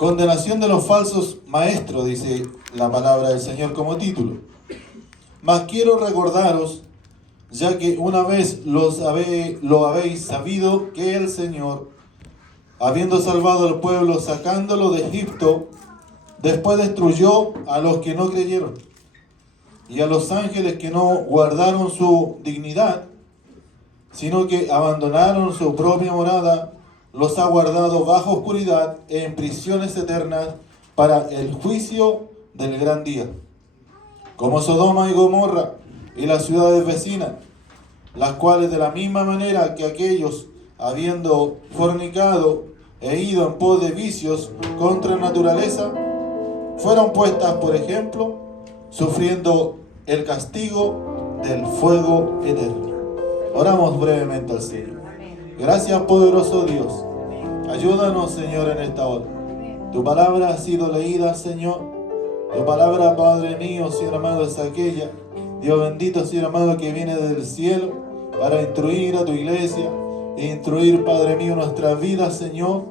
Condenación de los falsos maestros, dice la palabra del Señor como título. Mas quiero recordaros, ya que una vez lo habéis sabido, que el Señor, habiendo salvado al pueblo, sacándolo de Egipto, después destruyó a los que no creyeron, y a los ángeles que no guardaron su dignidad, sino que abandonaron su propia morada, los ha guardado bajo oscuridad en prisiones eternas para el juicio del gran día. Como Sodoma y Gomorra y las ciudades vecinas, las cuales de la misma manera que aquellos, habiendo fornicado e ido en pos de vicios contra naturaleza, fueron puestas por ejemplo, sufriendo el castigo del fuego eterno. Oramos brevemente al Señor. Gracias, poderoso Dios. Ayúdanos, Señor, en esta hora. Tu palabra ha sido leída, Señor. Tu palabra, Padre mío, Señor amado, es aquella, Dios bendito, Señor amado, que viene del cielo para instruir a tu iglesia e instruir, Padre mío, nuestras vidas, Señor,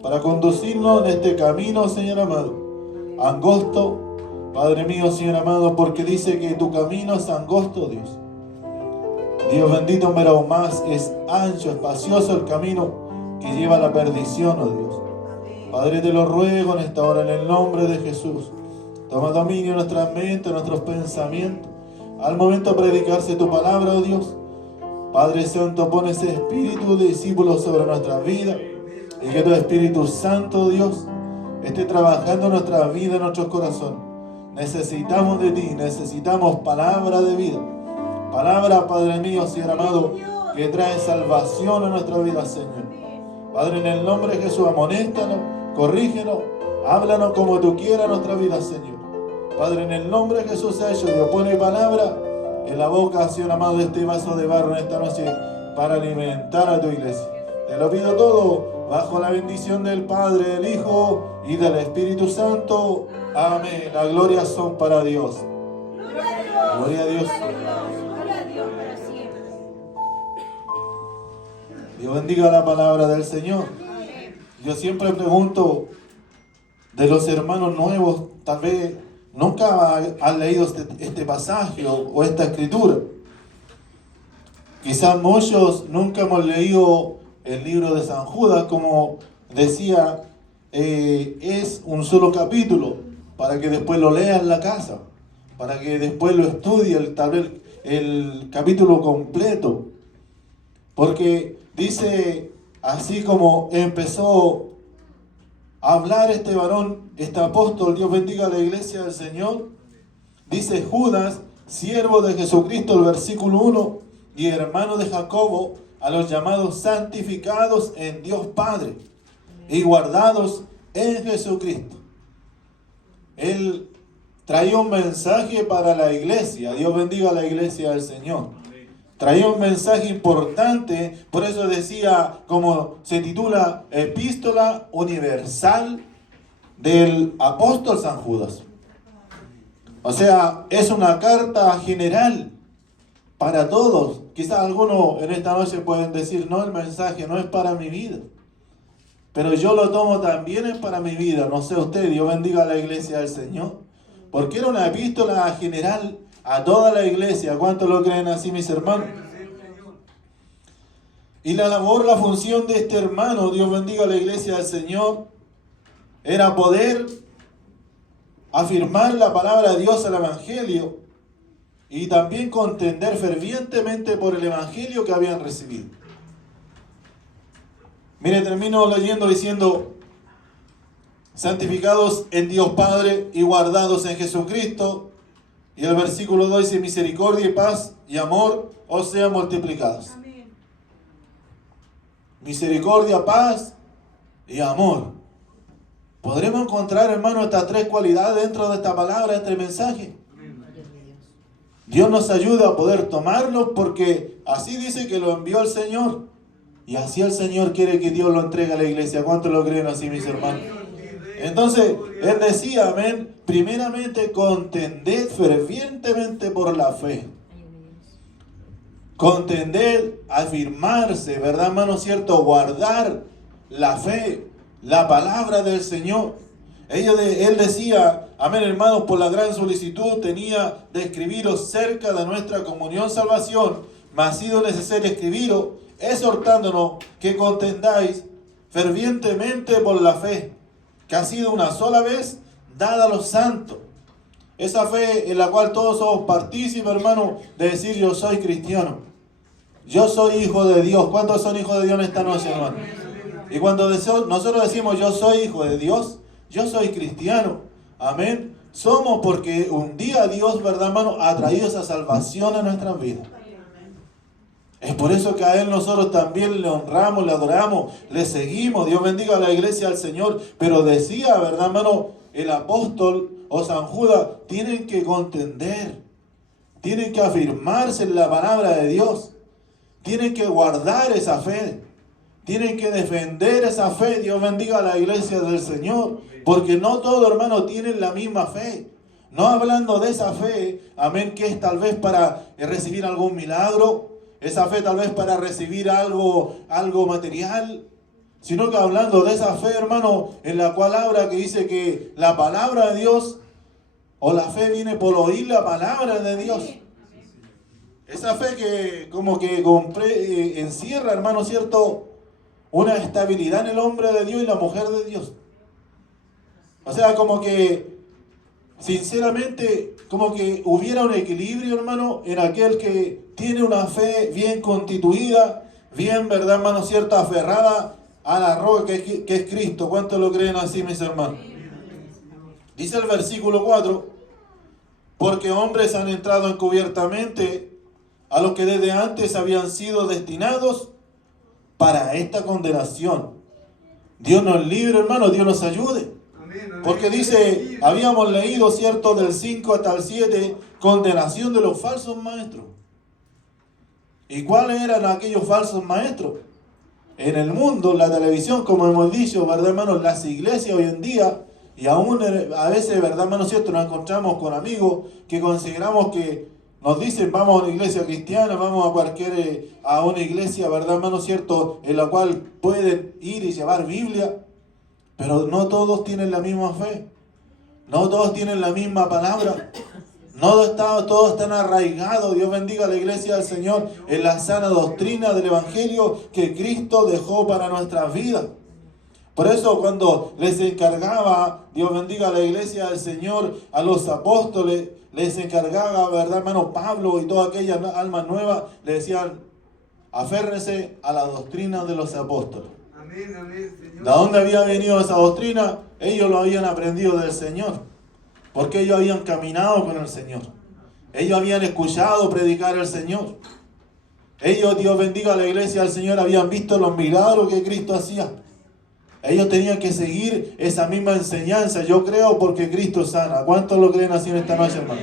para conducirnos en este camino, Señor amado, angosto, Padre mío, Señor amado, porque dice que tu camino es angosto, Dios. Dios bendito, pero aún más es ancho, espacioso el camino que lleva a la perdición, oh Dios. Padre, te lo ruego en esta hora, en el nombre de Jesús. Toma dominio en nuestras mentes, en nuestros pensamientos. Al momento de predicarse tu palabra, oh Dios. Padre Santo, pon ese espíritu de discípulo sobre nuestra vida. Y que tu Espíritu Santo, Dios, esté trabajando en nuestra vida, en nuestros corazones. Necesitamos de ti, necesitamos palabra de vida. Palabra, Padre mío, Señor amado, que trae salvación a nuestra vida, Señor. Padre, en el nombre de Jesús, amonéstanos, corrígenos, háblanos como tú quieras nuestra vida, Señor. Padre, en el nombre de Jesús, Dios, pone palabra en la boca, Señor amado, de este vaso de barro en esta noche para alimentar a tu iglesia. Te lo pido todo bajo la bendición del Padre, del Hijo y del Espíritu Santo. Amén. Las glorias son para Dios. Gloria a Dios. Dios bendiga la palabra del Señor. Yo siempre pregunto de los hermanos nuevos, tal vez nunca han leído este pasaje o esta escritura. Quizás muchos nunca hemos leído el libro de San Judas, como decía, es un solo capítulo, para que después lo lea en la casa, para que después lo estudie, tal vez el capítulo completo. Porque dice, así como empezó a hablar este varón, este apóstol, Dios bendiga a la iglesia del Señor, dice Judas, siervo de Jesucristo, el versículo 1, y hermano de Jacobo, a los llamados santificados en Dios Padre y guardados en Jesucristo. Él traía un mensaje para la iglesia. Dios bendiga a la iglesia del Señor. Traía un mensaje importante, por eso decía, como se titula, Epístola Universal del Apóstol San Judas. O sea, es una carta general para todos. Quizás algunos en esta noche pueden decir, no, el mensaje no es para mi vida. Pero yo lo tomo también es para mi vida. No sé usted, Dios bendiga a la iglesia del Señor. Porque era una epístola general a toda la iglesia. ¿Cuántos lo creen así, mis hermanos? Y la labor, la función de este hermano, Dios bendiga a la iglesia del Señor, era poder afirmar la palabra de Dios al evangelio y también contender fervientemente por el evangelio que habían recibido. Mire, termino leyendo diciendo, santificados en Dios Padre y guardados en Jesucristo. Y el versículo 2 dice, misericordia y paz y amor os sean multiplicados. Amén. Misericordia, paz y amor. ¿Podremos encontrar, hermano, estas tres cualidades dentro de esta palabra, este mensaje? Dios nos ayuda a poder tomarlos porque así dice que lo envió el Señor. Y así el Señor quiere que Dios lo entregue a la iglesia. ¿Cuántos lo creen así, mis hermanos? Entonces, Él decía, amén, primeramente contended fervientemente por la fe. Contender, afirmarse, ¿verdad, hermano? ¿Cierto? Guardar la fe, la palabra del Señor. Él decía, amén hermanos, por la gran solicitud tenía de escribiros cerca de nuestra comunión salvación, mas ha sido necesario escribiros, exhortándonos que contendáis fervientemente por la fe, que ha sido una sola vez dada a los santos. Esa fe en la cual todos somos partícipes, hermano, de decir yo soy cristiano. Yo soy hijo de Dios. ¿Cuántos son hijos de Dios en esta noche, hermano? Y cuando nosotros decimos yo soy hijo de Dios, yo soy cristiano. Amén. Somos porque un día Dios, ¿verdad, hermano?, ha traído esa salvación a nuestras vidas. Es por eso que a Él nosotros también le honramos, le adoramos, le seguimos. Dios bendiga a la iglesia del Señor. Pero decía, ¿verdad, hermano?, el apóstol o San Judas, tienen que contender, tienen que afirmarse en la palabra de Dios, tienen que guardar esa fe, tienen que defender esa fe. Dios bendiga a la iglesia del Señor, porque no todos, hermanos, tienen la misma fe. No hablando de esa fe, amén, que es tal vez para recibir algún milagro, esa fe tal vez para recibir algo material, sino que hablando de esa fe, hermano, en la cual habla que dice que la palabra de Dios, o la fe viene por oír la palabra de Dios. Esa fe que como que encierra, hermano, ¿cierto?, una estabilidad en el hombre de Dios y la mujer de Dios. O sea, como que, sinceramente, como que hubiera un equilibrio, hermano, en aquel que tiene una fe bien constituida, bien, ¿verdad, hermano, cierto?, aferrada a la roca que es Cristo. ¿Cuántos lo creen así, mis hermanos? Dice el versículo 4, porque hombres han entrado encubiertamente a los que desde antes habían sido destinados para esta condenación. Dios nos libre, hermano, Dios nos ayude. Porque dice, habíamos leído, ¿cierto?, del 5 hasta el 7, condenación de los falsos maestros. ¿Y cuáles eran aquellos falsos maestros? En el mundo, en la televisión, como hemos dicho, ¿verdad, hermano?, las iglesias hoy en día, y aún a veces, ¿verdad, hermano, cierto?, nos encontramos con amigos que consideramos que nos dicen, vamos a una iglesia cristiana, vamos a una iglesia, ¿verdad, hermano, cierto?, en la cual pueden ir y llevar Biblia, pero no todos tienen la misma fe, no todos tienen la misma palabra, todos están arraigados, Dios bendiga a la iglesia del Señor, en la sana doctrina del Evangelio que Cristo dejó para nuestras vidas. Por eso cuando les encargaba, Dios bendiga a la iglesia del Señor, a los apóstoles, les encargaba, ¿verdad, hermano, Pablo y todas aquellas almas nuevas, le decían, aférrense a la doctrina de los apóstoles. Amén, amén, Señor. ¿De dónde había venido esa doctrina? Ellos lo habían aprendido del Señor. Porque ellos habían caminado con el Señor. Ellos habían escuchado predicar al Señor. Ellos, Dios bendiga a la iglesia del Señor, habían visto los milagros que Cristo hacía. Ellos tenían que seguir esa misma enseñanza. Yo creo porque Cristo sana. ¿Cuántos lo creen así en esta noche, hermano?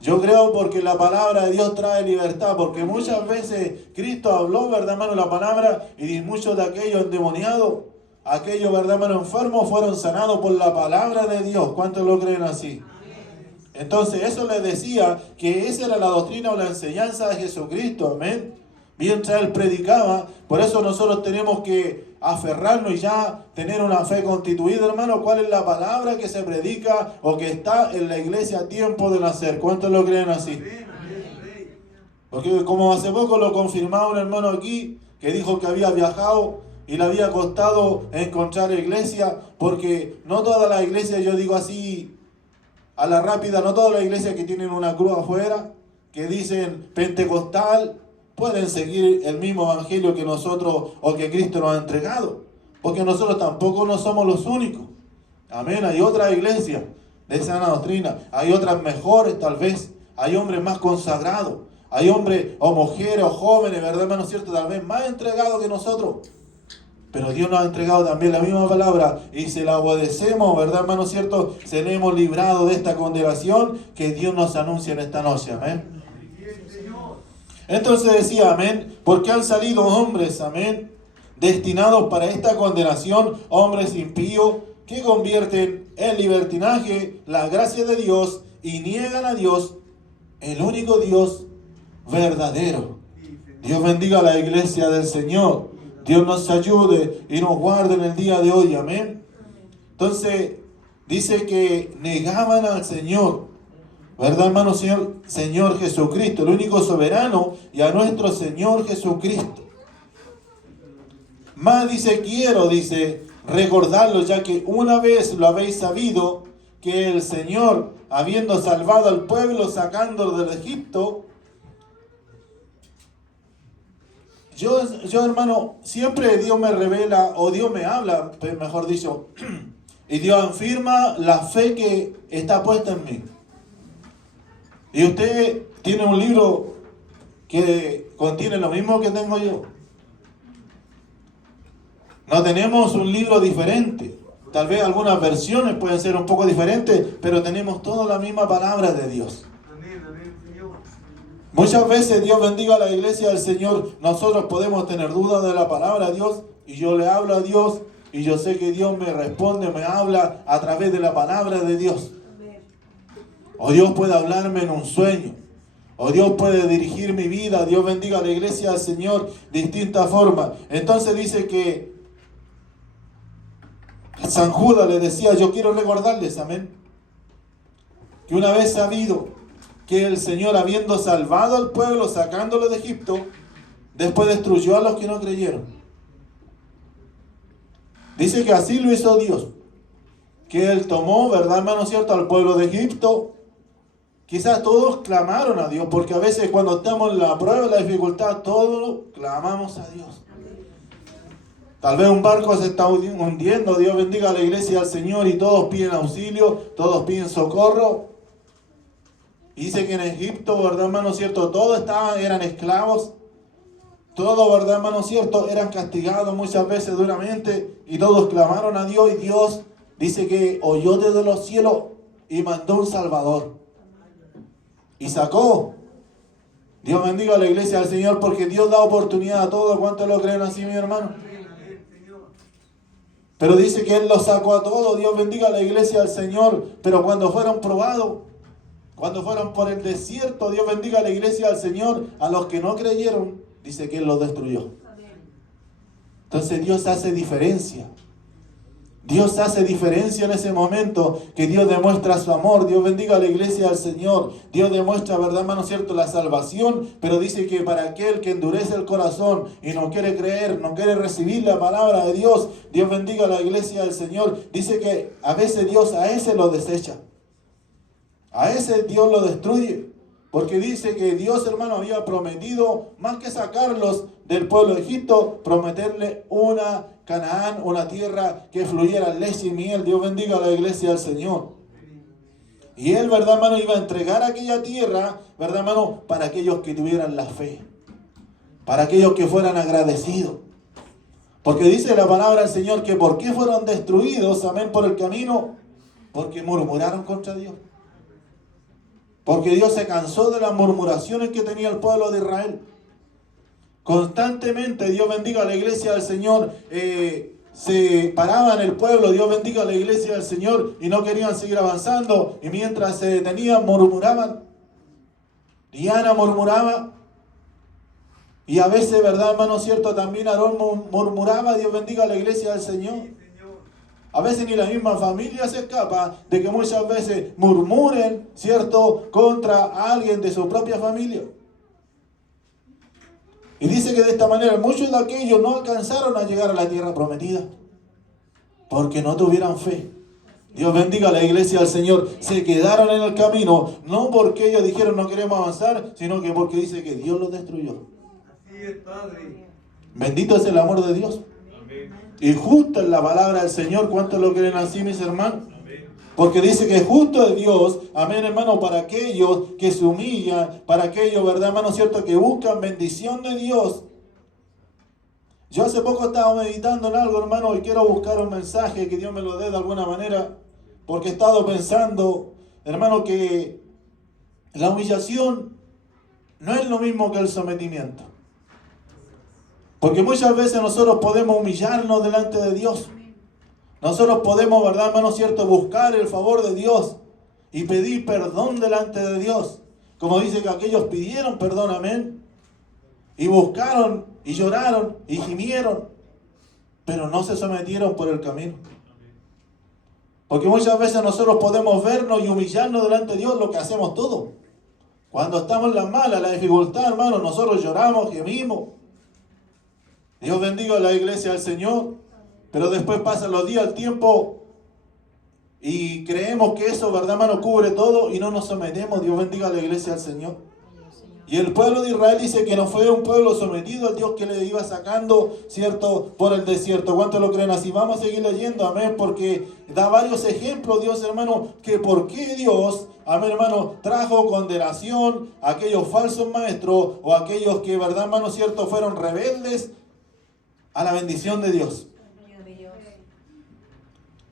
Yo creo porque la palabra de Dios trae libertad. Porque muchas veces Cristo habló, ¿verdad, hermano?, la palabra, y muchos de aquellos endemoniados, aquellos, ¿verdad, hermano?, enfermos, fueron sanados por la palabra de Dios. ¿Cuántos lo creen así? Entonces eso les decía que esa era la doctrina o la enseñanza de Jesucristo. Amén. Mientras Él predicaba, por eso nosotros tenemos que aferrarnos y ya tener una fe constituida, hermano. ¿Cuál es la palabra que se predica o que está en la iglesia a tiempo de nacer? ¿Cuántos lo creen así? Porque como hace poco lo confirmaba un hermano aquí que dijo que había viajado y le había costado encontrar iglesia, porque no todas las iglesias, yo digo así a la rápida, no todas las iglesias que tienen una cruz afuera, que dicen pentecostal, pueden seguir el mismo evangelio que nosotros o que Cristo nos ha entregado, porque nosotros tampoco no somos los únicos. Amén. Hay otras iglesias de sana doctrina, hay otras mejores tal vez, hay hombres más consagrados, hay hombres o mujeres o jóvenes, ¿verdad, hermano, cierto?, tal vez más entregados que nosotros. Pero Dios nos ha entregado también la misma palabra y se la obedecemos, ¿verdad, hermano, cierto? Seremos librados de esta condenación que Dios nos anuncia en esta noche. Amén. Entonces decía, amén, porque han salido hombres, amén, destinados para esta condenación, hombres impíos que convierten en libertinaje la gracia de Dios y niegan a Dios, el único Dios verdadero. Dios bendiga a la iglesia del Señor. Dios nos ayude y nos guarde en el día de hoy. Amén. Entonces, dice que negaban al Señor, ¿verdad, hermano? Señor Jesucristo, el único soberano, y a nuestro Señor Jesucristo. Más dice, recordarlo, ya que una vez lo habéis sabido, que el Señor, habiendo salvado al pueblo, sacándolo del Egipto, yo hermano, siempre Dios me revela, o Dios me habla, mejor dicho, y Dios afirma la fe que está puesta en mí. Y usted tiene un libro que contiene lo mismo que tengo yo. No tenemos un libro diferente. Tal vez algunas versiones pueden ser un poco diferentes, pero tenemos toda la misma palabra de Dios. Muchas veces, Dios bendiga a la iglesia del Señor, nosotros podemos tener dudas de la palabra de Dios, y yo le hablo a Dios, y yo sé que Dios me responde, me habla a través de la palabra de Dios. O Dios puede hablarme en un sueño, o Dios puede dirigir mi vida. Dios bendiga a la iglesia del Señor de distintas formas. Entonces dice que San Judas le decía, yo quiero recordarles, amén, que una vez sabido que el Señor, habiendo salvado al pueblo, sacándolo de Egipto, después destruyó a los que no creyeron. Dice que así lo hizo Dios, que Él tomó, ¿verdad, hermano, cierto?, al pueblo de Egipto. Quizás todos clamaron a Dios, porque a veces cuando estamos en la prueba, la dificultad, todos clamamos a Dios. Tal vez un barco se está hundiendo, Dios bendiga a la iglesia del Señor, y todos piden auxilio, todos piden socorro. Dice que en Egipto, ¿verdad, hermano, cierto?, todos eran esclavos. Todos, ¿verdad, hermano, cierto?, eran castigados muchas veces duramente, y todos clamaron a Dios, y Dios dice que oyó desde los cielos y mandó un Salvador. Y sacó. Dios bendiga a la iglesia del Señor, porque Dios da oportunidad a todos. ¿Cuántos lo creen así, mi hermano? Pero dice que Él los sacó a todos. Dios bendiga a la iglesia del Señor. Pero cuando fueron probados, cuando fueron por el desierto, Dios bendiga a la iglesia del Señor, a los que no creyeron, dice que Él los destruyó. Entonces Dios hace diferencia. Dios hace diferencia en ese momento, que Dios demuestra su amor. Dios bendiga a la iglesia del Señor. Dios demuestra, ¿verdad, hermano, cierto?, la salvación, pero dice que para aquel que endurece el corazón y no quiere creer, no quiere recibir la palabra de Dios, Dios bendiga a la iglesia del Señor. Dice que a veces Dios a ese lo desecha. A ese Dios lo destruye. Porque dice que Dios, hermano, había prometido, más que sacarlos del pueblo de Egipto, prometerle una Canaán, una tierra que fluyera leche y miel. Dios bendiga a la iglesia del Señor. Y Él, ¿verdad, hermano?, iba a entregar aquella tierra, ¿verdad, hermano?, para aquellos que tuvieran la fe, para aquellos que fueran agradecidos. Porque dice la palabra del Señor que ¿por qué fueron destruidos, amén, por el camino? Porque murmuraron contra Dios. Porque Dios se cansó de las murmuraciones que tenía el pueblo de Israel. Constantemente, Dios bendiga a la iglesia del Señor, se paraban el pueblo, Dios bendiga a la iglesia del Señor, y no querían seguir avanzando, y mientras se detenían murmuraban. Diana murmuraba, y a veces, ¿verdad, hermano, cierto?, también Aarón murmuraba. Dios bendiga a la iglesia del Señor. A veces ni la misma familia se escapa de que muchas veces murmuren, ¿cierto?, contra alguien de su propia familia. Y dice que de esta manera muchos de aquellos no alcanzaron a llegar a la tierra prometida, porque no tuvieran fe. Dios bendiga a la iglesia del Señor. Se quedaron en el camino, no porque ellos dijeron no queremos avanzar, sino que porque dice que Dios los destruyó. Así es, Padre. Bendito es el amor de Dios. Amén. Y justo es la palabra del Señor. ¿Cuántos lo creen así, mis hermanos? Porque dice que justo es Dios, amén, hermano, para aquellos que se humillan, para aquellos, ¿verdad, hermano, cierto?, que buscan bendición de Dios. Yo hace poco estaba meditando en algo, hermano, y quiero buscar un mensaje que Dios me lo dé de alguna manera, porque he estado pensando, hermano, que la humillación no es lo mismo que el sometimiento. Porque muchas veces nosotros podemos humillarnos delante de Dios. Nosotros podemos, ¿verdad, hermano, cierto?, buscar el favor de Dios y pedir perdón delante de Dios. Como dice que aquellos pidieron perdón, amén. Y buscaron, y lloraron, y gimieron, pero no se sometieron por el camino. Porque muchas veces nosotros podemos vernos y humillarnos delante de Dios, lo que hacemos todo. Cuando estamos en la mala, la dificultad, hermano, nosotros lloramos, gemimos. Dios bendiga a la iglesia del Señor. Pero después pasan los días, el tiempo, y creemos que eso, ¿verdad, hermano? Cubre todo y no nos sometemos. Dios bendiga a la iglesia del Señor. Y el pueblo de Israel dice que no fue un pueblo sometido al Dios que le iba sacando, ¿cierto?, por el desierto. ¿Cuántos lo creen así? Vamos a seguir leyendo, amén, porque da varios ejemplos, Dios, hermano, que por qué Dios, amén, hermano, trajo condenación a aquellos falsos maestros o a aquellos que, ¿verdad, hermano, cierto?, fueron rebeldes a la bendición de Dios.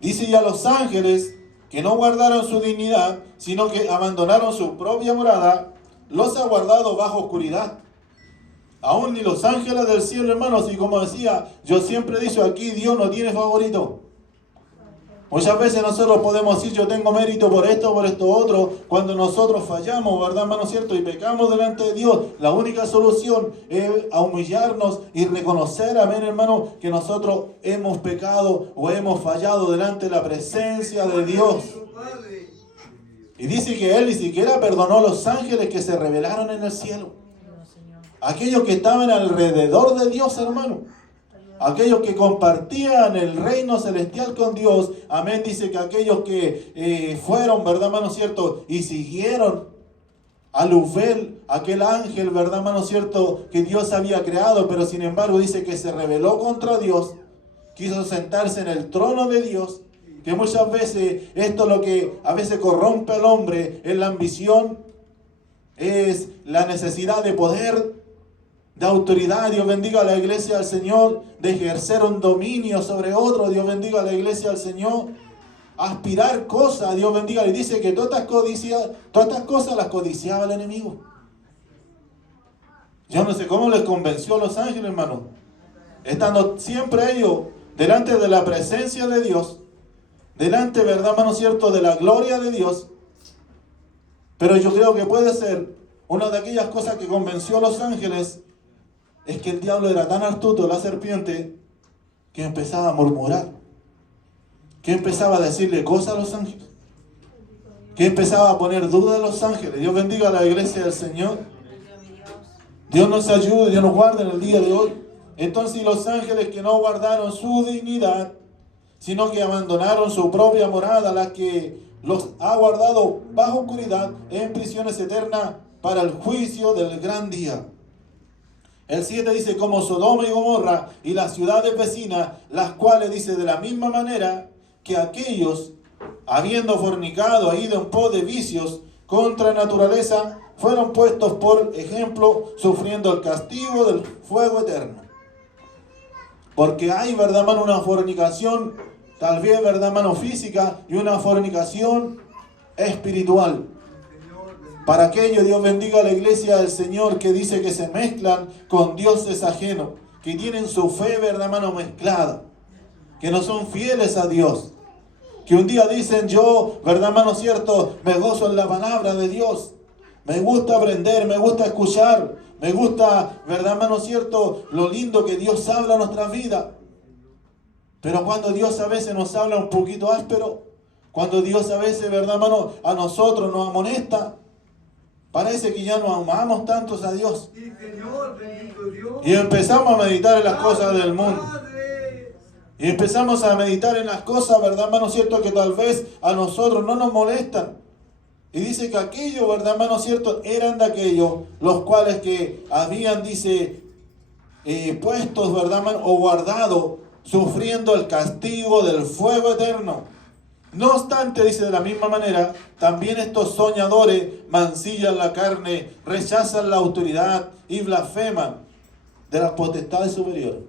Dice, y a los ángeles que no guardaron su dignidad, sino que abandonaron su propia morada, los ha guardado bajo oscuridad. Aún ni los ángeles del cielo, hermanos, y como decía, yo siempre he dicho aquí, Dios no tiene favorito. Muchas veces nosotros podemos decir, yo tengo mérito por esto otro, cuando nosotros fallamos, ¿verdad, hermano, cierto? Y pecamos delante de Dios. La única solución es a humillarnos y reconocer, amén, hermano, que nosotros hemos pecado o hemos fallado delante de la presencia de Dios. Y dice que Él ni siquiera perdonó a los ángeles que se rebelaron en el cielo. Aquellos que estaban alrededor de Dios, hermano. Aquellos que compartían el reino celestial con Dios. Amén. Dice que aquellos que fueron, ¿verdad, hermano, cierto? Y siguieron a Luzbel, aquel ángel, ¿verdad, hermano, cierto? Que Dios había creado, pero sin embargo dice que se rebeló contra Dios. Quiso sentarse en el trono de Dios. Que muchas veces esto es lo que a veces corrompe al hombre, es la ambición, es la necesidad de poder, de autoridad. Dios bendiga a la iglesia del Señor, de ejercer un dominio sobre otro. Dios bendiga a la iglesia del Señor, aspirar cosas. Dios bendiga. Y dice que todas estas cosas las codiciaba el enemigo. Yo no sé cómo les convenció a los ángeles, hermano, estando siempre ellos delante de la presencia de Dios, delante, ¿verdad, hermano, cierto?, de la gloria de Dios. Pero yo creo que puede ser una de aquellas cosas que convenció a los ángeles, es que el diablo era tan astuto, la serpiente, que empezaba a murmurar, que empezaba a decirle cosas a los ángeles, que empezaba a poner dudas a los ángeles. Dios bendiga a la iglesia del Señor. Dios nos ayude, Dios nos guarde en el día de hoy. Entonces, los ángeles que no guardaron su dignidad, sino que abandonaron su propia morada, la que los ha guardado bajo oscuridad en prisiones eternas para el juicio del gran día. El 7 dice, como Sodoma y Gomorra y las ciudades vecinas, las cuales, dice, de la misma manera que aquellos, habiendo fornicado e ido en pos de vicios contra naturaleza, fueron puestos por ejemplo, sufriendo el castigo del fuego eterno. Porque hay, ¿verdad, hermano?, una fornicación, tal vez, ¿verdad, hermano?, física, y una fornicación espiritual. Para aquello, Dios bendiga a la iglesia del Señor, que dice que se mezclan con dioses ajenos, que tienen su fe, ¿verdad, hermano?, mezclada, que no son fieles a Dios, que un día dicen, yo, ¿verdad, hermano, cierto?, me gozo en la palabra de Dios, me gusta aprender, me gusta escuchar, me gusta, ¿verdad, hermano, cierto?, lo lindo que Dios habla en nuestra vida. Pero cuando Dios a veces nos habla un poquito áspero, cuando Dios a veces, ¿verdad, hermano?, a nosotros nos amonesta, parece que ya no amamos tantos a Dios. Y empezamos a meditar en las cosas del mundo. Y empezamos a meditar en las cosas, ¿verdad, hermano, cierto?, que tal vez a nosotros no nos molestan. Y dice que aquellos, ¿verdad, hermano, cierto?, eran de aquellos los cuales que habían, dice, puestos, ¿verdad, hermano?, o guardado, sufriendo el castigo del fuego eterno. No obstante, dice, de la misma manera, también estos soñadores mancillan la carne, rechazan la autoridad y blasfeman de las potestades superiores.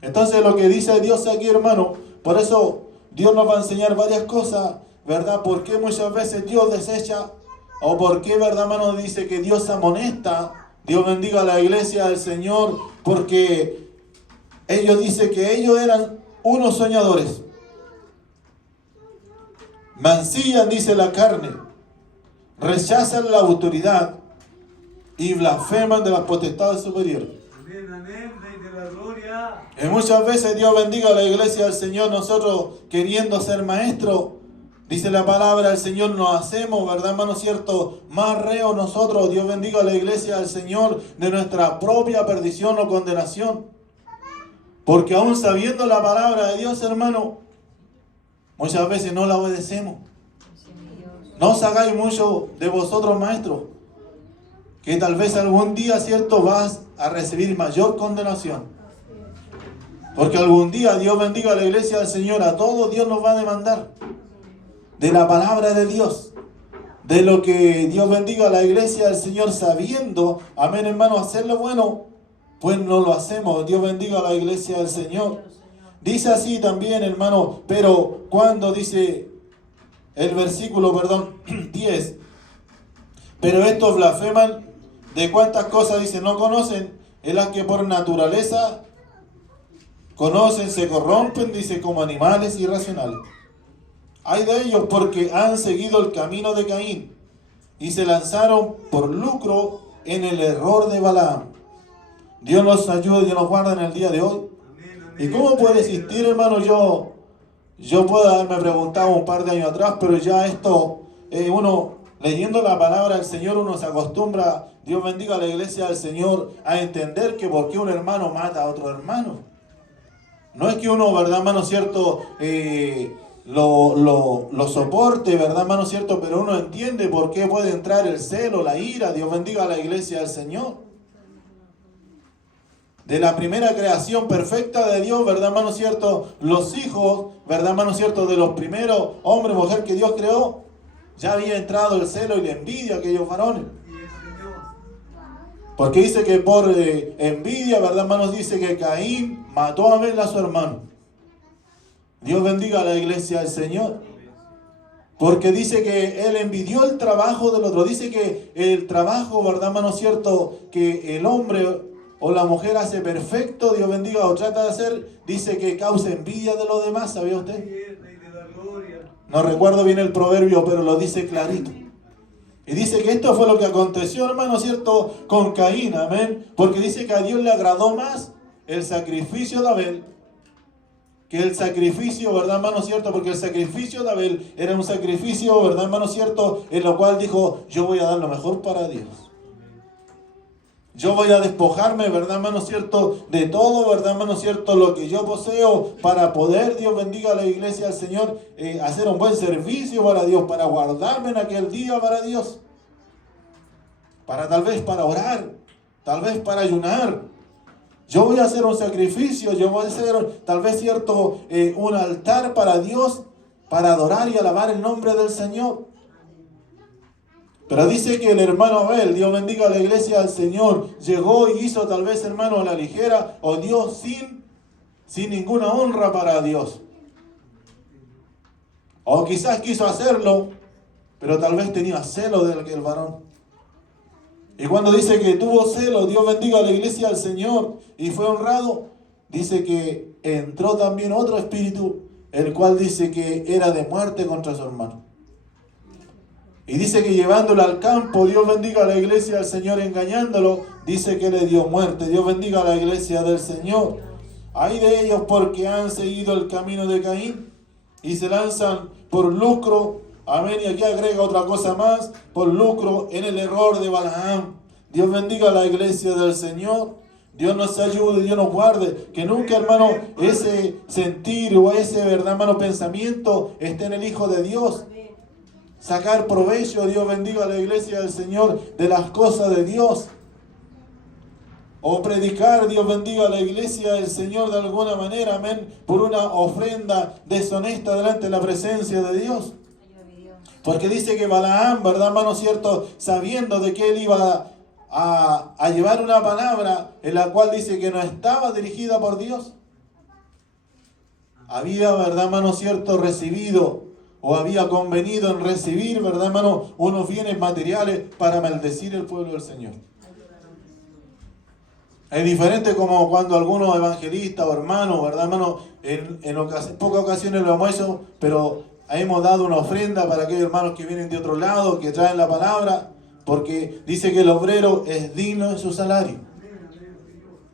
Entonces, lo que dice Dios aquí, hermano, por eso Dios nos va a enseñar varias cosas, ¿verdad? ¿Por qué muchas veces Dios desecha? ¿O por qué, verdad, hermano, dice que Dios amonesta? Dios bendiga a la iglesia del Señor, porque ellos dicen que ellos eran unos soñadores. Mancillan, dice, la carne, rechazan la autoridad y blasfeman de las potestades superiores. la gloria. Y muchas veces, Dios bendiga a la iglesia del Señor, nosotros queriendo ser maestros, dice la palabra del Señor, nos hacemos, ¿verdad, hermano cierto? Más reos nosotros, Dios bendiga a la iglesia del Señor, de nuestra propia perdición o condenación. Porque aún sabiendo la palabra de Dios, hermano, muchas veces no la obedecemos. No os hagáis mucho de vosotros, maestros, que tal vez algún día, cierto, vas a recibir mayor condenación. Porque algún día, Dios bendiga a la iglesia del Señor, a todos Dios nos va a demandar de la palabra de Dios, de lo que Dios bendiga a la iglesia del Señor, sabiendo, amén, hermano, hacer lo bueno, pues no lo hacemos. Dios bendiga a la iglesia del Señor. Dice así también, hermano, pero cuando dice el versículo, 10, pero estos blasfeman de cuántas cosas, dice, no conocen, es las que por naturaleza conocen, se corrompen, dice, como animales irracionales. Hay de ellos porque han seguido el camino de Caín y se lanzaron por lucro en el error de Balaam. Dios nos ayude y Dios nos guarda en el día de hoy. ¿Y cómo puede existir, hermano? Yo puedo haberme preguntado un par de años atrás, pero ya esto, uno leyendo la palabra del Señor, uno se acostumbra, Dios bendiga a la iglesia del Señor, a entender que por qué un hermano mata a otro hermano. No es que uno, ¿verdad, hermano cierto? Lo soporte, ¿verdad, hermano cierto? Pero uno entiende por qué puede entrar el celo, la ira. Dios bendiga a la iglesia del Señor. De la primera creación perfecta de Dios, ¿verdad, hermano cierto? Los hijos, ¿verdad, hermano cierto? De los primeros hombres y mujeres que Dios creó, ya había entrado el celo y la envidia a aquellos varones. Porque dice que por envidia, ¿verdad, hermanos? Dice que Caín mató a Abel, a su hermano. Dios bendiga a la iglesia del Señor. Porque dice que él envidió el trabajo del otro. Dice que el trabajo, ¿verdad, hermano cierto? Que el hombre o la mujer hace perfecto, Dios bendiga, o trata de hacer, dice que causa envidia de los demás, ¿sabía usted? No recuerdo bien el proverbio, pero lo dice clarito. Y dice que esto fue lo que aconteció, hermano, ¿cierto? Con Caín, amén. Porque dice que a Dios le agradó más el sacrificio de Abel que el sacrificio, ¿verdad, hermano, cierto? Porque el sacrificio de Abel era un sacrificio, ¿verdad, hermano, cierto? En lo cual dijo, yo voy a dar lo mejor para Dios. Yo voy a despojarme, ¿verdad, hermano cierto? De todo, ¿verdad, hermano cierto? Lo que yo poseo para poder, Dios bendiga a la iglesia del Señor, hacer un buen servicio para Dios, para guardarme en aquel día para Dios. Para tal vez para orar, tal vez para ayunar. Yo voy a hacer un sacrificio, yo voy a hacer tal vez cierto, un altar para Dios, para adorar y alabar el nombre del Señor. Pero dice que el hermano Abel, Dios bendiga a la iglesia del Señor, llegó y hizo tal vez, hermano, a la ligera, o dio sin ninguna honra para Dios. O quizás quiso hacerlo, pero tal vez tenía celo del varón. Y cuando dice que tuvo celo, Dios bendiga a la iglesia del Señor, y fue honrado, dice que entró también otro espíritu, el cual dice que era de muerte contra su hermano. Y dice que llevándolo al campo, Dios bendiga a la iglesia del Señor, engañándolo, dice que le dio muerte. Dios bendiga a la iglesia del Señor. Hay de ellos porque han seguido el camino de Caín y se lanzan por lucro. Amén. Y aquí agrega otra cosa más, por lucro en el error de Balaam. Dios bendiga a la iglesia del Señor. Dios nos ayude, Dios nos guarde. Que nunca, hermano, ese sentir o ese, verdad, hermano, pensamiento esté en el Hijo de Dios. Sacar provecho, Dios bendiga a la iglesia del Señor, de las cosas de Dios. O predicar, Dios bendiga a la iglesia del Señor de alguna manera, amén, por una ofrenda deshonesta delante de la presencia de Dios. Porque dice que Balaam, ¿verdad, hermano cierto? Sabiendo de que él iba a llevar una palabra en la cual dice que no estaba dirigida por Dios. Había, ¿verdad, hermano cierto? Recibido o había convenido en recibir, ¿verdad, hermano? Unos bienes materiales para maldecir el pueblo del Señor. Es diferente como cuando algunos evangelistas o hermanos, ¿verdad, hermano? En pocas ocasiones lo hemos hecho, pero hemos dado una ofrenda para aquellos hermanos que vienen de otro lado, que traen la palabra, porque dice que el obrero es digno de su salario.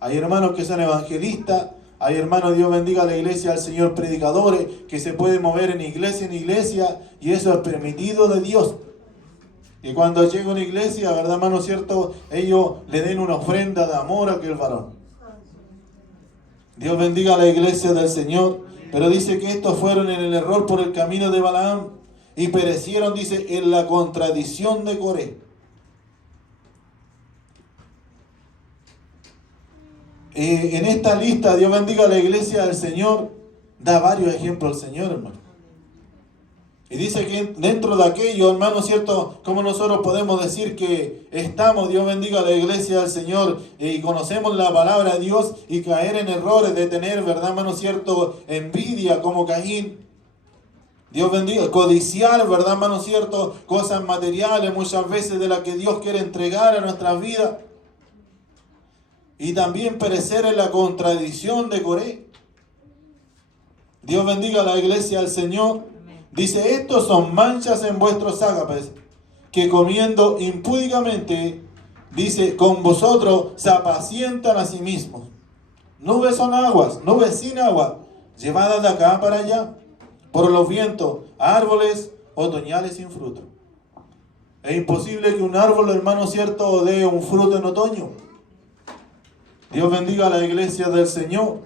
Hay hermanos que son evangelistas, hay hermanos, Dios bendiga a la iglesia, al Señor, predicadores, que se pueden mover en iglesia, y eso es permitido de Dios. Y cuando llega a una iglesia, ¿verdad, hermano, cierto? Ellos le den una ofrenda de amor a aquel varón. Dios bendiga a la iglesia del Señor. Pero dice que estos fueron en el error por el camino de Balaam y perecieron, dice, en la contradicción de Coré. En esta lista, Dios bendiga a la iglesia del Señor, da varios ejemplos al Señor, hermano. Y dice que dentro de aquello, hermano, ¿cierto? ¿Cómo nosotros podemos decir que estamos, Dios bendiga a la iglesia del Señor, y conocemos la palabra de Dios y caer en errores de tener, ¿verdad, hermano, cierto? Envidia como Caín. Dios bendiga, codiciar, ¿verdad, hermano, cierto? Cosas materiales muchas veces de las que Dios quiere entregar a nuestras vidas. Y también perecer en la contradicción de Coré. Dios bendiga a la iglesia del Señor. Dice, estos son manchas en vuestros ágapes, que comiendo impúdicamente, dice, con vosotros se apacientan a sí mismos. Nubes son aguas, nubes sin agua, llevadas de acá para allá, por los vientos, árboles otoñales sin fruto. Es imposible que un árbol, hermano, cierto, dé un fruto en otoño. Dios bendiga a la iglesia del Señor.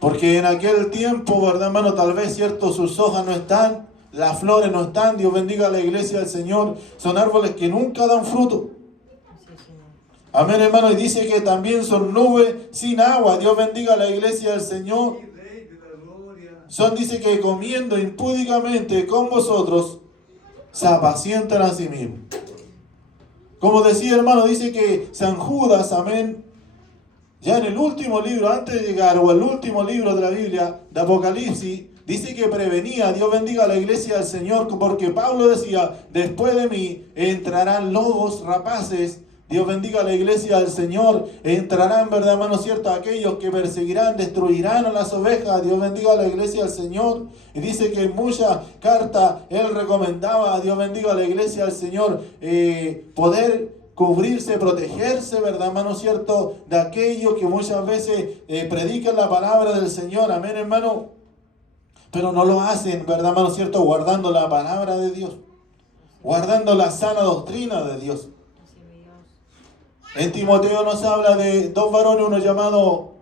Porque en aquel tiempo, ¿verdad, hermano? Tal vez, cierto, sus hojas no están, las flores no están. Dios bendiga a la iglesia del Señor. Son árboles que nunca dan fruto. Amén, hermano. Y dice que también son nubes sin agua. Dios bendiga a la iglesia del Señor. Son, dice que comiendo impúdicamente con vosotros, se apacientan a sí mismos. Como decía, hermano, dice que San Judas, amén, ya en el último libro, antes de llegar, o el último libro de la Biblia, de Apocalipsis, dice que prevenía, Dios bendiga a la iglesia del Señor, porque Pablo decía, después de mí entrarán lobos rapaces. Dios bendiga a la iglesia del Señor, entrarán, ¿verdad, hermano, cierto? Aquellos que perseguirán, destruirán a las ovejas. Dios bendiga a la iglesia del Señor. Y dice que en muchas cartas él recomendaba, Dios bendiga a la iglesia del Señor, poder cubrirse, protegerse, ¿verdad, hermano, cierto? De aquellos que muchas veces predican la palabra del Señor, amén, hermano, pero no lo hacen, ¿verdad, hermano, cierto? Guardando la palabra de Dios, guardando la sana doctrina de Dios. En Timoteo nos habla de dos varones, uno llamado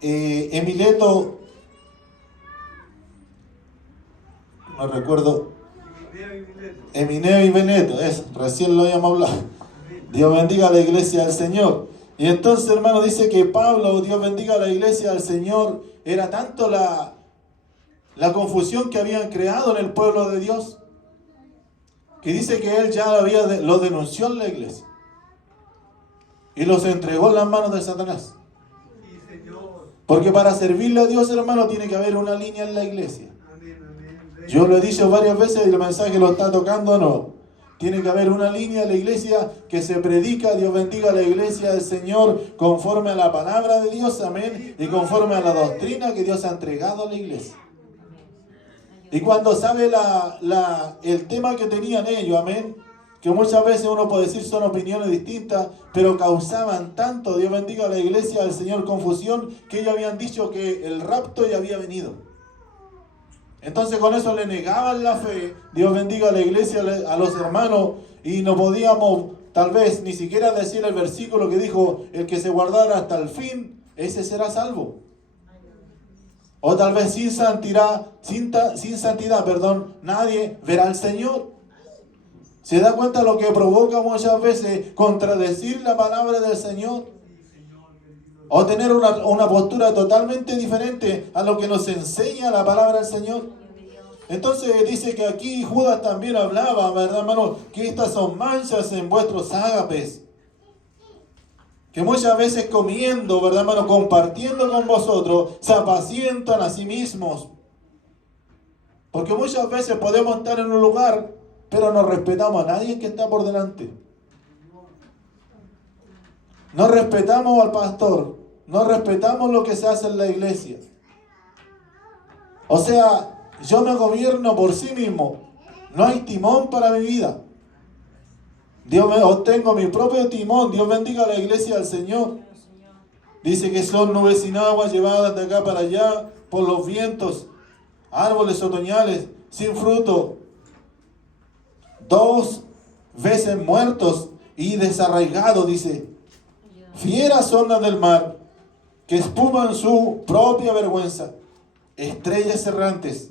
Emileto, no recuerdo, Emineo y Beneto, eso, recién lo habíamos hablado. Dios bendiga a la iglesia del Señor. Y entonces, hermano, dice que Pablo, Dios bendiga a la iglesia del Señor, era tanto la confusión que habían creado en el pueblo de Dios, que dice que él ya lo denunció en la iglesia y los entregó en las manos de Satanás. Porque para servirle a Dios, hermano, tiene que haber una línea en la iglesia. Yo lo he dicho varias veces y el mensaje lo está tocando, no. Tiene que haber una línea en la iglesia que se predica. Dios bendiga a la iglesia del Señor conforme a la palabra de Dios, amén, y conforme a la doctrina que Dios ha entregado a la iglesia. Y cuando sabe el tema que tenían ellos, amén, que muchas veces uno puede decir son opiniones distintas, pero causaban tanto, Dios bendiga a la iglesia del Señor, confusión, que ellos habían dicho que el rapto ya había venido. Entonces con eso le negaban la fe. Dios bendiga a la iglesia, a los hermanos, y no podíamos tal vez ni siquiera decir el versículo que dijo, el que se guardara hasta el fin, ese será salvo. O tal vez sin santidad, nadie verá al Señor. ¿Se da cuenta lo que provoca muchas veces contradecir la palabra del Señor? O tener una postura totalmente diferente a lo que nos enseña la palabra del Señor. Entonces dice que aquí Judas también hablaba, ¿verdad, hermano? Que estas son manchas en vuestros ágapes. Que muchas veces comiendo, ¿verdad, hermano? Compartiendo con vosotros, se apacientan a sí mismos. Porque muchas veces podemos estar en un lugar, pero no respetamos a nadie que está por delante. No respetamos al pastor. No respetamos lo que se hace en la iglesia. O sea, yo me gobierno por sí mismo. No hay timón para mi vida. Obtengo mi propio timón. Dios bendiga a la iglesia del Señor. Dice que son nubes sin agua llevadas de acá para allá por los vientos, árboles otoñales sin fruto, 2 veces muertos y desarraigados, dice, fieras ondas del mar que espuman su propia vergüenza, estrellas errantes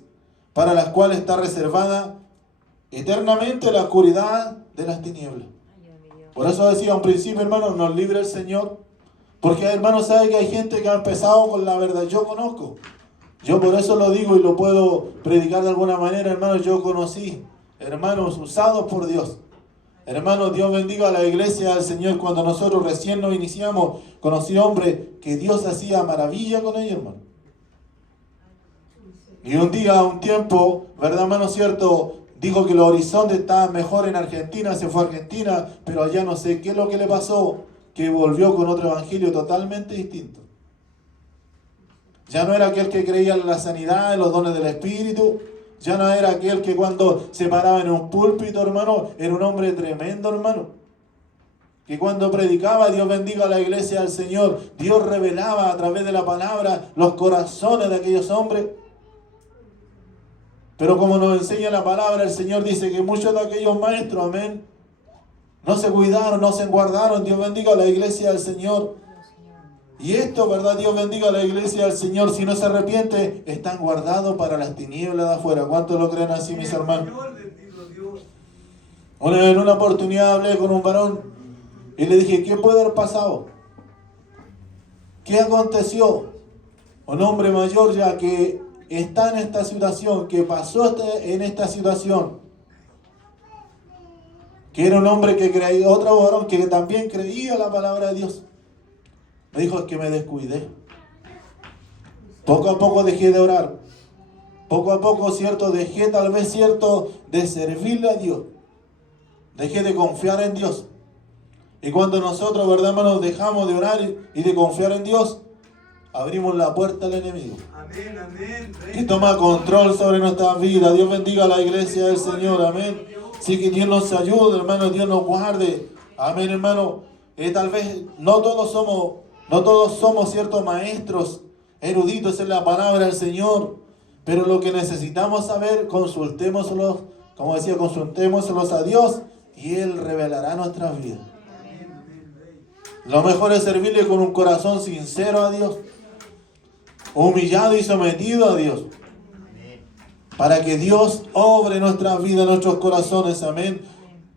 para las cuales está reservada eternamente la oscuridad de las tinieblas. Por eso decía un principio, hermano, nos libre el Señor. Porque, hermano, sabe que hay gente que ha empezado con la verdad. Yo conozco. Yo por eso lo digo y lo puedo predicar de alguna manera, hermano. Yo conocí hermanos usados por Dios. Hermano, Dios bendiga a la iglesia del Señor. Cuando nosotros recién nos iniciamos, conocí hombres que Dios hacía maravilla con ellos, hermano. Y un día, un tiempo, ¿verdad, hermano? Cierto, dijo que el horizonte estaba mejor en Argentina, se fue a Argentina, pero allá no sé qué es lo que le pasó, que volvió con otro evangelio totalmente distinto. Ya no era aquel que creía en la sanidad, en los dones del Espíritu. Ya no era aquel que cuando se paraba en un púlpito, hermano, era un hombre tremendo, hermano. Que cuando predicaba, Dios bendiga a la iglesia del Señor, Dios revelaba a través de la palabra los corazones de aquellos hombres. Pero como nos enseña la palabra, el Señor dice que muchos de aquellos maestros, amén, no se cuidaron, no se guardaron. Dios bendiga a la iglesia del Señor. Y esto, ¿verdad? Dios bendiga a la iglesia del Señor. Si no se arrepiente, están guardados para las tinieblas de afuera. ¿Cuántos lo creen así, mis hermanos? En una oportunidad hablé con un varón y le dije, ¿qué puede haber pasado? ¿Qué aconteció? Un hombre mayor ya que está en esta situación, que pasó en esta situación, que era un hombre que creía, otro varón que también creía la palabra de Dios. Me dijo, es que me descuidé. Poco a poco dejé de orar. Poco a poco, cierto, dejé tal vez, cierto, de servirle a Dios. Dejé de confiar en Dios. Y cuando nosotros, verdad, hermanos, dejamos de orar y de confiar en Dios, abrimos la puerta al enemigo. Amén, amén. Que toma control sobre nuestras vidas. Dios bendiga a la iglesia del Señor. Amén. Sí, que Dios nos ayude, hermano. Dios nos guarde. Amén, hermano. Tal vez no todos somos ciertos maestros eruditos en la palabra del Señor. Pero lo que necesitamos saber, consultémoslos, como decía, consultémoslos a Dios y Él revelará nuestras vidas. Lo mejor es servirle con un corazón sincero a Dios, humillado y sometido a Dios, para que Dios obre nuestras vidas, nuestros corazones, amén.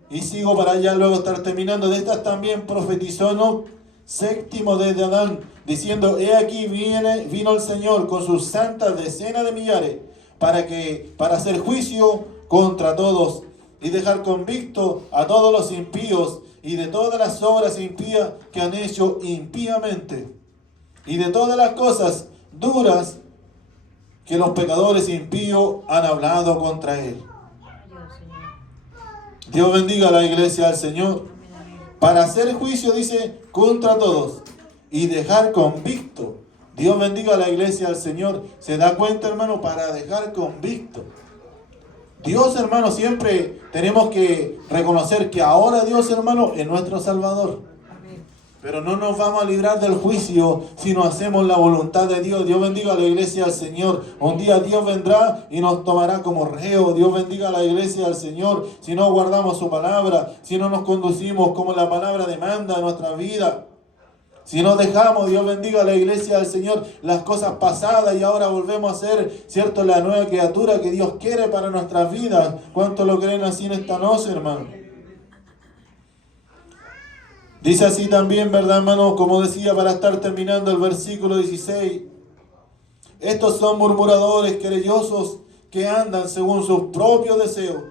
Y sigo para allá luego estar terminando. De estas también profetizó, ¿no? 7º desde Adán, diciendo, he aquí vino el Señor con sus santas decenas de millares, para hacer juicio contra todos, y dejar convicto a todos los impíos, y de todas las obras impías que han hecho impíamente, y de todas las cosas duras que los pecadores impíos han hablado contra Él. Dios bendiga a la iglesia del Señor. Para hacer juicio, dice, contra todos, y dejar convicto. Dios bendiga a la iglesia del Señor. ¿Se da cuenta, hermano? Para dejar convicto. Dios, hermano, siempre tenemos que reconocer que ahora Dios, hermano, es nuestro Salvador. Pero no nos vamos a librar del juicio si no hacemos la voluntad de Dios. Dios bendiga a la iglesia del Señor. Un día Dios vendrá y nos tomará como reo. Dios bendiga a la iglesia del Señor. Si no guardamos su palabra, si no nos conducimos como la palabra demanda en nuestra vida, si no dejamos, Dios bendiga a la iglesia del Señor, las cosas pasadas y ahora volvemos a ser, cierto, la nueva criatura que Dios quiere para nuestras vidas. ¿Cuántos lo creen así en esta noche, hermano? Dice así también, ¿verdad, hermano? Como decía, para estar terminando el versículo 16. Estos son murmuradores, querellosos, que andan según sus propios deseos,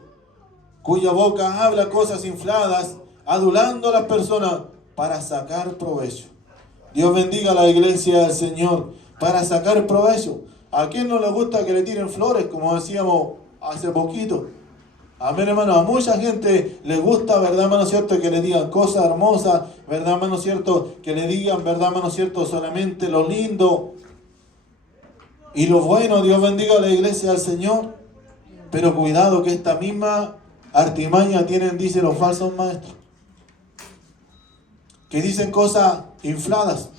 cuya boca habla cosas infladas, adulando a las personas para sacar provecho. Dios bendiga a la iglesia del Señor, para sacar provecho. ¿A quién no le gusta que le tiren flores, como decíamos hace poquito? Amén, hermano. A mucha gente le gusta, ¿verdad, hermano cierto? Que le digan cosas hermosas, ¿verdad, hermano cierto? Que le digan, ¿verdad, hermano cierto? Solamente lo lindo y lo bueno. Dios bendiga a la iglesia del Señor. Pero cuidado que esta misma artimaña tienen, dicen los falsos maestros. que dicen cosas infladas.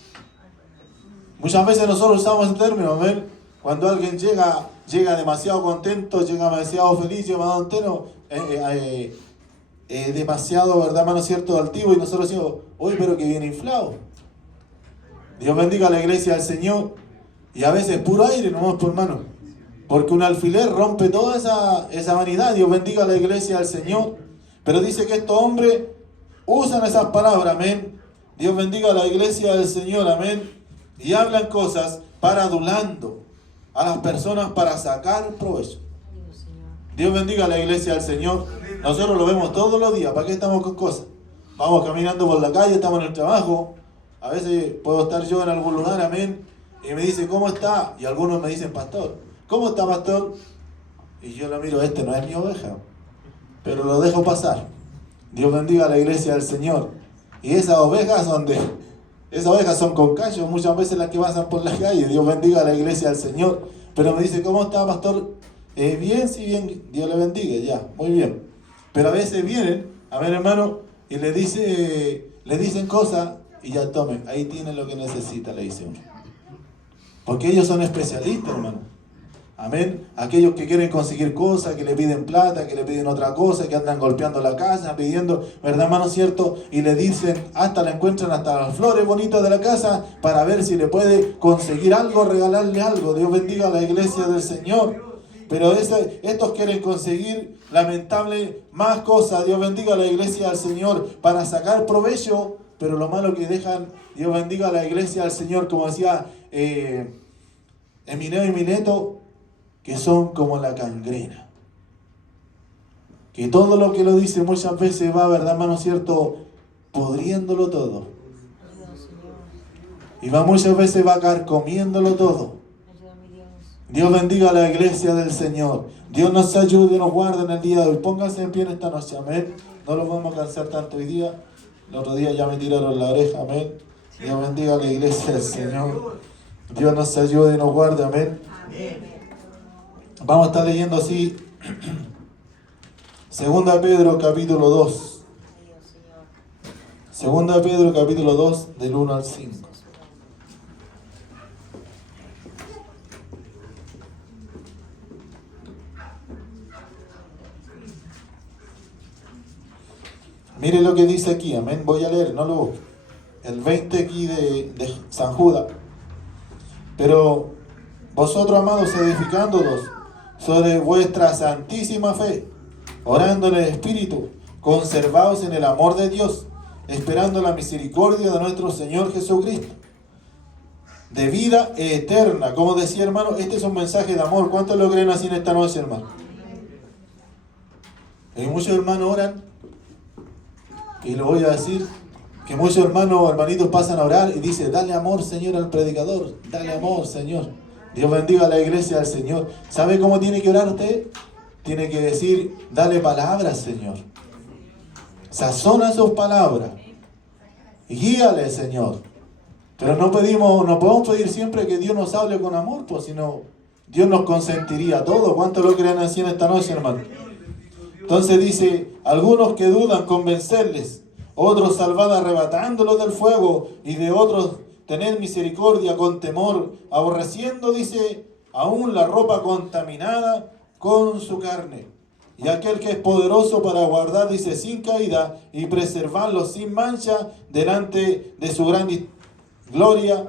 Muchas veces nosotros usamos ese término, amén. Cuando alguien llega demasiado contento, llega demasiado feliz, llega entero, demasiado, ¿verdad, hermano, cierto, altivo, y nosotros decimos, uy, pero que viene inflado. Dios bendiga a la iglesia del Señor. Y a veces puro aire, no por hermano. Porque un alfiler rompe toda esa vanidad. Dios bendiga a la iglesia del Señor. Pero dice que estos hombres usan esas palabras, amén. Dios bendiga a la iglesia del Señor, amén. Y hablan cosas para adulando a las personas para sacar provecho. Dios bendiga a la iglesia del Señor. Nosotros lo vemos todos los días. ¿Para qué estamos con cosas? Vamos caminando por la calle, estamos en el trabajo. A veces puedo estar yo en algún lugar, amén. Y me dice, ¿cómo está? Y algunos me dicen, pastor, ¿cómo está, pastor? Y yo lo miro, este no es mi oveja. Pero lo dejo pasar. Dios bendiga a la iglesia del Señor. Y esas ovejas son con callos, muchas veces las que pasan por la calle. Dios bendiga a la iglesia del Señor. Pero me dice, ¿cómo está, pastor? Bien, sí, bien, Dios le bendiga, ya, muy bien. Pero a veces vienen, a ver, hermano, y le dicen cosas, y ya tomen, ahí tienen lo que necesita, le dice uno. Porque ellos son especialistas, hermano. Amén. Aquellos que quieren conseguir cosas, que le piden plata, que le piden otra cosa, que andan golpeando la casa, pidiendo, ¿verdad, hermano, cierto? Y le dicen, hasta le encuentran hasta las flores bonitas de la casa para ver si le puede conseguir algo, regalarle algo. Dios bendiga a la iglesia del Señor. Pero estos quieren conseguir, lamentable, más cosas. Dios bendiga a la iglesia del Señor para sacar provecho. Pero lo malo que dejan, Dios bendiga a la iglesia del Señor, como decía Emineo y Mileto, que son como la gangrena. Que todo lo que lo dice muchas veces va, ¿verdad, hermano, cierto? Podriéndolo todo. Y muchas veces va carcomiéndolo todo. Dios bendiga a la iglesia del Señor. Dios nos ayude y nos guarde en el día de hoy. Pónganse en pie en esta noche, amén. No lo vamos a cansar tanto hoy día. El otro día ya me tiraron la oreja, amén. Dios bendiga a la iglesia del Señor. Dios nos ayude y nos guarde, amén. Vamos a estar leyendo así. Segunda Pedro capítulo 2. Segunda Pedro capítulo 2 del 1 al 5. Mire lo que dice aquí, amén. Voy a leer, no lo busque. El 20 aquí de San Judas. Pero vosotros, amados, edificándolos sobre vuestra santísima fe, orando en el Espíritu, conservaos en el amor de Dios, esperando la misericordia de nuestro Señor Jesucristo, de vida eterna. Como decía, hermano, este es un mensaje de amor. ¿Cuántos lo creen así en esta noche, hermano? Y muchos hermanos oran, y lo voy a decir, que muchos hermanitos pasan a orar y dicen, dale amor, Señor, al predicador, dale amor, Señor. Dios bendiga a la iglesia del Señor. ¿Sabe cómo tiene que orar usted? Tiene que decir, dale palabras, Señor. Sazona sus palabras. Guíale, Señor. Pero no podemos pedir siempre que Dios nos hable con amor, pues si no, Dios nos consentiría todo. ¿Cuántos lo creen así en esta noche, hermano? Entonces dice, algunos que dudan, convencerles, otros salvad arrebatándolos del fuego, y de otros tener misericordia con temor, aborreciendo, dice, aún la ropa contaminada con su carne. Y aquel que es poderoso para guardar, dice, sin caída, y preservarlos sin mancha delante de su gran gloria,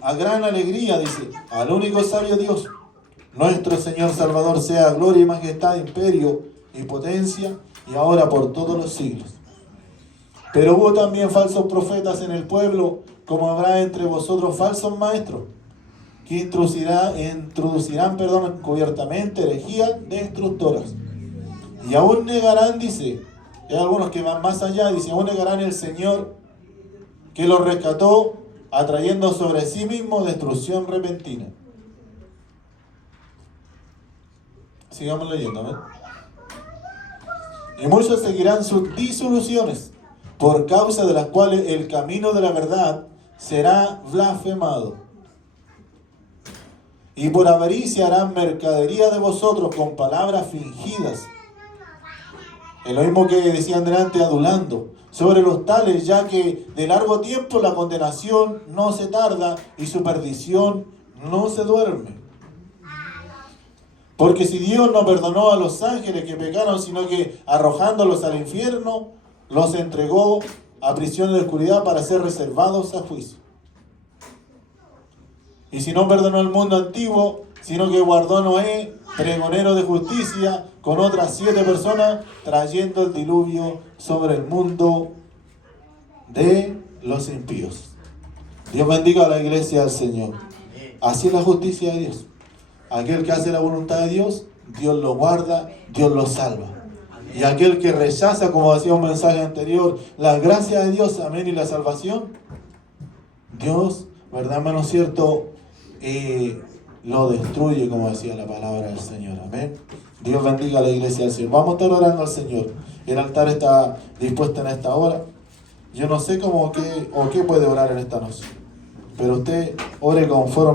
a gran alegría, dice, al único sabio Dios, nuestro Señor Salvador, sea gloria y majestad, imperio y potencia, y ahora por todos los siglos. Pero hubo también falsos profetas en el pueblo, como habrá entre vosotros falsos maestros, que introducirán encubiertamente herejías destructoras. Y aún negarán, dice, hay algunos que van más allá, dice, aún negarán el Señor que los rescató, atrayendo sobre sí mismo destrucción repentina. Sigamos leyendo, ¿no? Y muchos seguirán sus disoluciones, por causa de las cuales el camino de la verdad será blasfemado. Y por avaricia harán mercadería de vosotros con palabras fingidas. Es lo mismo que decían delante, adulando. Sobre los tales, ya que de largo tiempo la condenación no se tarda y su perdición no se duerme. Porque si Dios no perdonó a los ángeles que pecaron, sino que arrojándolos al infierno, los entregó a prisión de oscuridad para ser reservados a juicio. Y si no perdonó al mundo antiguo, sino que guardó a Noé, pregonero de justicia, con otras 7 personas, trayendo el diluvio sobre el mundo de los impíos. Dios bendiga a la iglesia del Señor. Así es la justicia de Dios. Aquel que hace la voluntad de Dios, Dios lo guarda, Dios lo salva. Y aquel que rechaza, como decía un mensaje anterior, la gracia de Dios, amén, y la salvación, Dios, ¿verdad, hermano cierto? Lo destruye, como decía la palabra del Señor, amén. Dios bendiga a la iglesia del Señor. Vamos a estar orando al Señor. El altar está dispuesto en esta hora. Yo no sé cómo qué puede orar en esta noche, pero usted ore conforme a